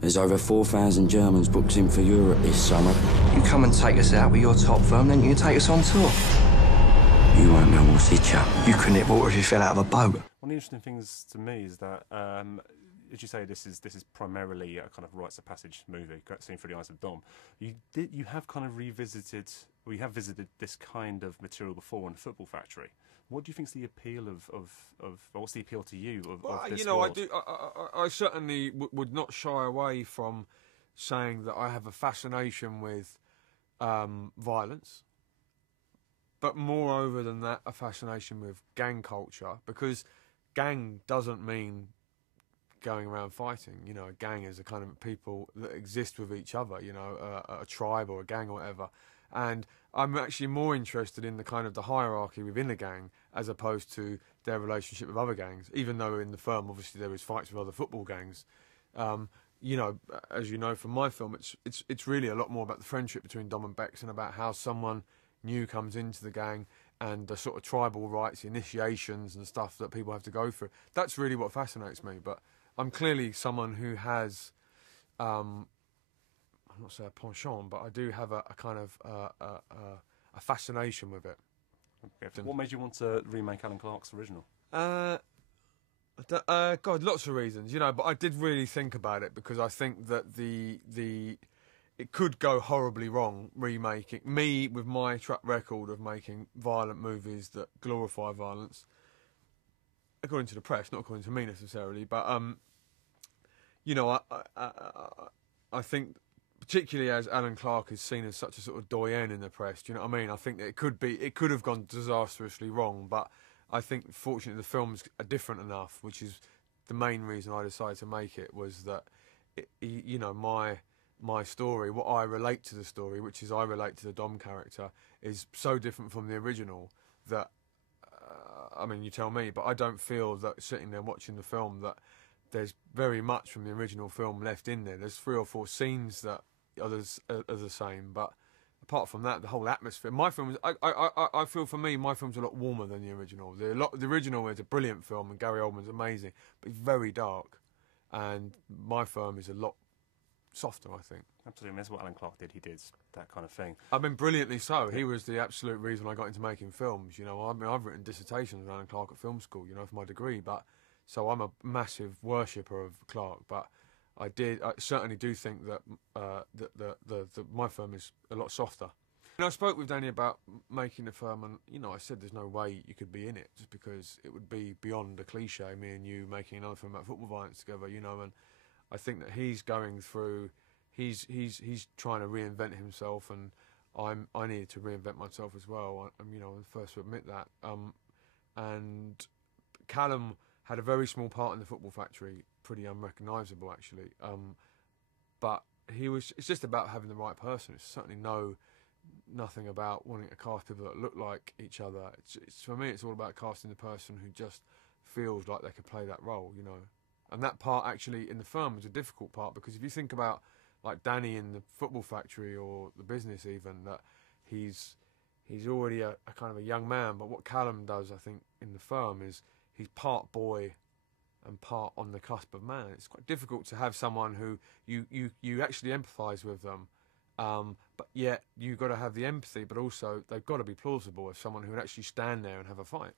There's over 4,000 Germans booked in for Europe this summer. You come and take us out with your top firm, then you can take us on tour. You won't know what's hit ya. You couldn't hit water if you fell out of a boat. One of the interesting things to me is that, as you say, this is primarily a kind of rites of passage movie, seen through the eyes of Dom. You have kind of revisited, or you have visited this kind of material before in the Football Factory. What do you think is the appeal or what's the appeal to you of this world? I certainly would not shy away from saying that I have a fascination with violence, but moreover than that, a fascination with gang culture, because gang doesn't mean going around fighting. You know, a gang is a kind of people that exist with each other, you know, a tribe or a gang or whatever. And I'm actually more interested in the kind of the hierarchy within a gang as opposed to their relationship with other gangs, even though in the film, obviously, there is fights with other football gangs. You know, as you know from my film, it's really a lot more about the friendship between Dom and Bex and about how someone new comes into the gang and the sort of tribal rites, initiations and stuff that people have to go through. That's really what fascinates me. But I'm clearly someone who has, I'm not saying a penchant, but I do have a kind of a fascination with it. Okay. What made you want to remake Alan Clark's original? God, lots of reasons, you know. But I did really think about it because I think that it could go horribly wrong remaking me with my track record of making violent movies that glorify violence, according to the press, not according to me necessarily. But you know, I think, particularly as Alan Clark is seen as such a sort of doyen in the press, do you know what I mean? I think that it could have gone disastrously wrong, but I think fortunately the films are different enough, which is the main reason I decided to make it, was that you know, my story, what I relate to the story, which is I relate to the Dom character, is so different from the original that I mean, you tell me, but I don't feel that sitting there watching the film that there's very much from the original film left in there. There's 3 or 4 scenes that are the same, but apart from that, the whole atmosphere. My film is, I feel for me, my film's a lot warmer than the original. The original is a brilliant film, and Gary Oldman's amazing, but it's very dark, and my film is a lot softer, I think. Absolutely, that's what Alan Clark did. He did that kind of thing. I mean, brilliantly so. He was the absolute reason I got into making films. You know, I mean, I've written dissertations with Alan Clark at film school, you know, for my degree, but so I'm a massive worshipper of Clark. But I certainly do think that my film is a lot softer. And I spoke with Danny about making the film, and you know, I said there's no way you could be in it, just because it would be beyond a cliche. Me and you making another film about football violence together, you know, and I think that he's going through, he's trying to reinvent himself, and I needed to reinvent myself as well. I'm, you know, I'm the first to admit that. And Callum had a very small part in the Football Factory, pretty unrecognisable actually. But it's just about having the right person. It's certainly nothing about wanting to cast people that look like each other. It's for me, it's all about casting the person who just feels like they could play that role, you know. And that part actually in the film was a difficult part, because if you think about like Danny in the Football Factory or The Business even, that he's already a kind of a young man, but what Callum does, I think, in the film is he's part boy and part on the cusp of man. It's quite difficult to have someone who you actually empathise with them, but yet you've got to have the empathy, but also they've got to be plausible as someone who would actually stand there and have a fight.